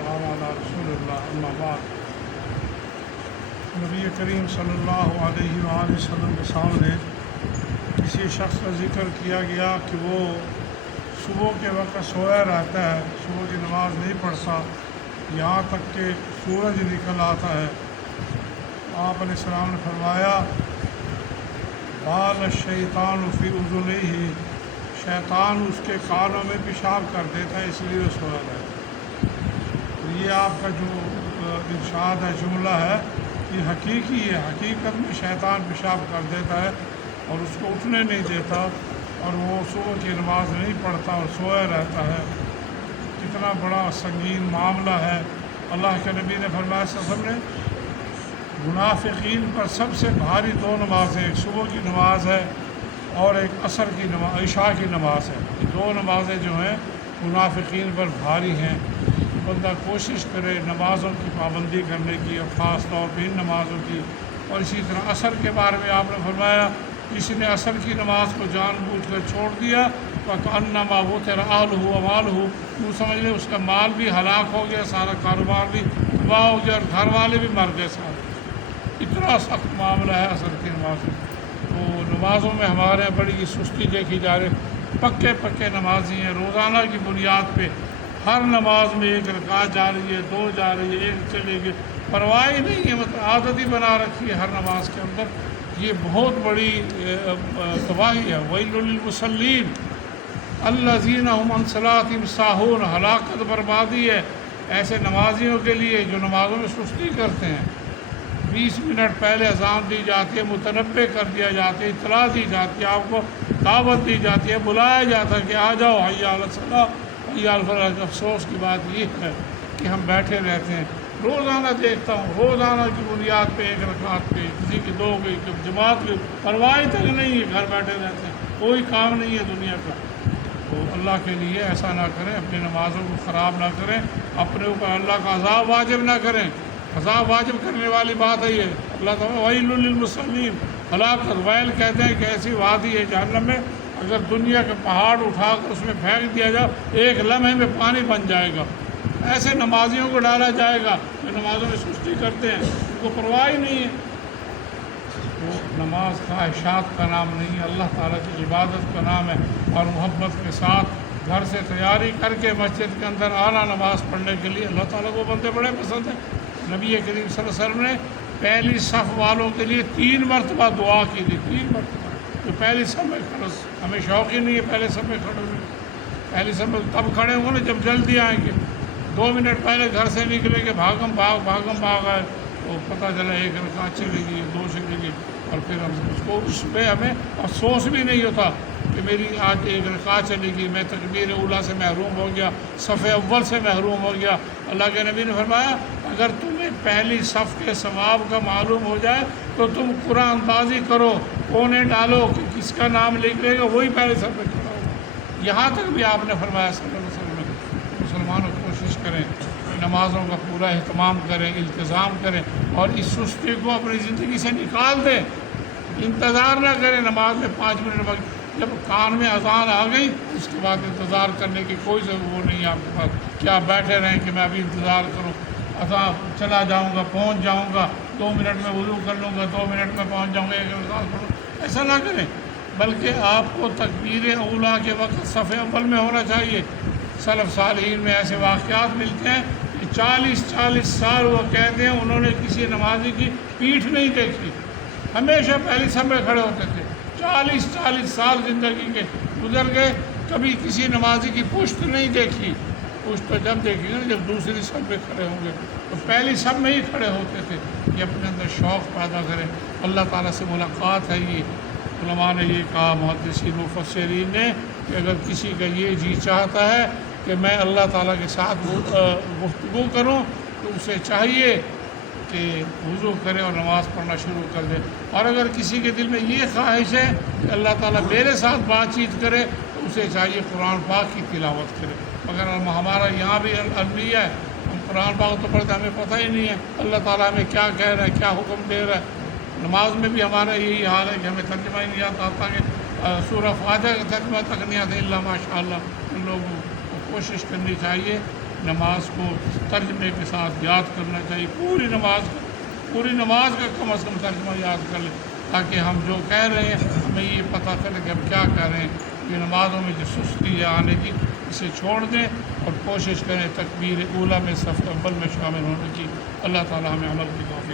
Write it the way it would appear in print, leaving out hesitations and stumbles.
والسلام علی رسول اللہ اما بعد۔ نبی کریم صلی اللہ علیہ وآلہ وسلم کے سامنے کسی شخص کا ذکر کیا گیا کہ وہ صبح کے وقت سویا رہتا ہے، صبح کی نماز نہیں پڑھتا یہاں تک کہ سورج نکل آتا ہے۔ آپ علیہ السلام نے فرمایا بال الشیطان فی اذنیہ، شیطان اس کے کانوں میں پیشاب کر دیتا ہے، اس لیے وہ سویا رہتا ہے۔ یہ آپ کا جو ارشاد ہے، جملہ ہے، یہ حقیقی ہے۔ حقیقت میں شیطان پیشاب کر دیتا ہے اور اس کو اٹھنے نہیں دیتا، اور وہ صبح کی نماز نہیں پڑھتا اور سویا رہتا ہے۔ کتنا بڑا سنگین معاملہ ہے۔ اللہ کے نبی نے فرمایا صلی اللہ علیہ وسلم نے منافقین پر سب سے بھاری دو نمازیں، ایک صبح کی نماز ہے اور ایک عصر کی نماز، عشاء کی نماز ہے۔ یہ دو نمازیں جو ہیں منافقین پر بھاری ہیں۔ بندہ کوشش کرے نمازوں کی پابندی کرنے کی، اور خاص طور پہ ان نمازوں کی۔ اور اسی طرح عصر کے بارے میں آپ نے فرمایا کسی نے عصر کی نماز کو جان بوجھ کر چھوڑ دیا فَكَأَنَّمَا وُتِرَ أَهْلُهُ وَمَالُهُ، وہ سمجھ لے اس کا مال بھی ہلاک ہو گیا، سارا کاروبار بھی تباہ ہو گیا، اور گھر والے بھی مر گئے سارے۔ اتنا سخت معاملہ ہے عصر کی نماز میں۔ تو نمازوں میں ہمارے بڑی سستی دیکھی جا رہی۔ پکے نمازی ہیں، روزانہ کی بنیاد پہ ہر نماز میں ایک رکعت جا رہی ہے، دو جا رہی ہے، ایک چلے گی، پرواہ ہی نہیں ہے، مطلب عادت ہی بنا رکھی ہے ہر نماز کے اندر۔ یہ بہت بڑی تباہی ہے۔ ویل للمصلین الذین هم عن صلاتهم ساہون، ہلاکت بربادی ہے ایسے نمازیوں کے لیے جو نمازوں میں سستی کرتے ہیں۔ 20 منٹ پہلے اذان دی جاتی ہے، متنبہ کر دیا جاتا ہے، اطلاع دی جاتی ہے، آپ کو دعوت دی جاتی ہے، بلایا جاتا ہے کہ آ جاؤ، حی علی الصلاۃ، حی علی الفلاح۔ افسوس کی بات یہ ہے کہ ہم بیٹھے رہتے ہیں۔ روزانہ دیکھتا ہوں، روزانہ کی بنیاد پہ ایک رکعت پہ، کسی کی دو گئی، جماعت کی پرواہ تک نہیں ہے، گھر بیٹھے رہتے ہیں، کوئی کام نہیں ہے دنیا کا۔ تو اللہ کے لیے ایسا نہ کریں، اپنی نمازوں کو خراب نہ کریں، اپنے اوپر اللہ کا عذاب واجب نہ کریں۔ عذاب واجب کرنے والی بات ہے یہ۔ اللہ تعالیٰ ویل للمصلین، ہلاکت، ویل کہتے ہیں کہ ایسی وادی ہے جہنم میں، اگر دنیا کے پہاڑ اٹھا کر اس میں پھینک دیا جائے ایک لمحے میں پانی بن جائے گا۔ ایسے نمازیوں کو ڈالا جائے گا جو نمازوں میں سستی کرتے ہیں، ان کو پرواہ ہی نہیں ہے۔ وہ نماز خواہشات کا نام نہیں ہے، اللہ تعالیٰ کی عبادت کا نام ہے، اور محبت کے ساتھ گھر سے تیاری کر کے مسجد کے اندر آنا نماز پڑھنے کے لیے اللہ تعالیٰ کو بندے بڑے پسند ہیں۔ نبی کریم صلی اللہ علیہ وسلم نے پہلی صف والوں کے لیے 3 مرتبہ دعا کی تھی، 3 مرتبہ۔ جو پہلی صف میں کھڑے، ہمیں شوق ہی نہیں ہے پہلے صف میں کھڑے ہوئے۔ پہلی صف میں تب کھڑے ہوں گے نا جب جلدی آئیں گے۔ 2 منٹ پہلے گھر سے نکلیں گے، بھاگم بھاگ آئے تو پتہ چلا ایک رکعت چلے گی، 2 چلے گی، اور پھر ہم اس کو اس پہ ہمیں افسوس بھی نہیں ہوتا کہ میری آج ایک رکعت چلے گی، میں تکبیر اولیٰ سے محروم ہو گیا، صف اول سے محروم ہو گیا۔ اللہ کے نبی نے فرمایا اگر تمہیں پہلی صف کے ثواب کا معلوم ہو جائے تو تم قرآن اندازی کرو، کونے ڈالو کہ کس کا نام لکھ لے گا وہی پہلے صف میں کھڑا ہوگا۔ یہاں تک بھی آپ نے فرمایا صلی اللہ علیہ وسلم۔ مسلمانوں کوشش کریں، نمازوں کا پورا اہتمام کریں، التزام کریں، اور اس سستی کو اپنی زندگی سے نکال دیں۔ انتظار نہ کریں نماز میں 5 منٹ وقت، جب کان میں اذان آ گئی اس کے بعد انتظار کرنے کی کوئی ضرورت نہیں ہے آپ کے پاس کہ آپ بیٹھے رہیں کہ میں ابھی انتظار کروں، اذان چلا جاؤں گا، پہنچ جاؤں گا، 2 منٹ میں وضو کر لوں گا، 2 منٹ میں پہنچ جاؤں گا، ایک رکعت پڑھوں۔ ایسا نہ کریں، بلکہ آپ کو تکبیر اولیٰ کے وقت صف اول میں ہونا چاہیے۔ سلف صالحین میں ایسے واقعات ملتے ہیں کہ 40 سال وہ کہتے ہیں انہوں نے کسی نمازی کی پیٹھ نہیں دیکھی، ہمیشہ پہلی صف میں کھڑے ہوتے تھے۔ 40 سال زندگی کے گزر گئے، کبھی کسی نمازی کی پشت نہیں دیکھی۔ پشت تو جب دیکھی نا جب دوسری صف میں کھڑے ہوں گے، تو پہلی صف میں ہی کھڑے ہوتے تھے۔ یہ اپنے اندر شوق پیدا کریں، اللہ تعالیٰ سے ملاقات ہے۔ یہ علماء نے یہ کہا، محدثین مفسرین نے، کہ اگر کسی کا یہ جی چاہتا ہے کہ میں اللہ تعالیٰ کے ساتھ گفتگو کروں تو اسے چاہیے کہ وضو کرے اور نماز پڑھنا شروع کر دے۔ اور اگر کسی کے دل میں یہ خواہش ہے کہ اللہ تعالیٰ میرے ساتھ بات چیت کرے تو اسے چاہیے قرآن پاک کی تلاوت کرے۔ مگر ہمارا یہاں بھی المیہ ہے، ہم قرآن پاک تو پڑھتے ہمیں پتہ ہی نہیں ہے اللہ تعالیٰ ہمیں کیا کہہ رہا ہے، کیا حکم دے رہا ہے۔ نماز میں بھی ہمارا یہی حال ہے کہ ہمیں ترجمہ ہی نہیں آتا کہ سورہ فاتحہ کا ترجمہ تک نہیں آتا، اللہ ماشاء اللہ۔ ان لوگوں کو کوشش کرنی چاہیے نماز کو ترجمے کے ساتھ یاد کرنا چاہیے، پوری نماز کا کم از کم ترجمہ یاد کر لیں، تاکہ ہم جو کہہ رہے ہیں ہمیں یہ پتہ چلے کہ ہم کیا کر رہے ہیں۔ یہ نمازوں میں جو سستی ہے آنے کی، اسے چھوڑ دیں اور کوشش کریں تکبیر اولیٰ میں صف اول میں شامل ہونے کی۔ اللہ تعالی ہمیں عمل کی توفیق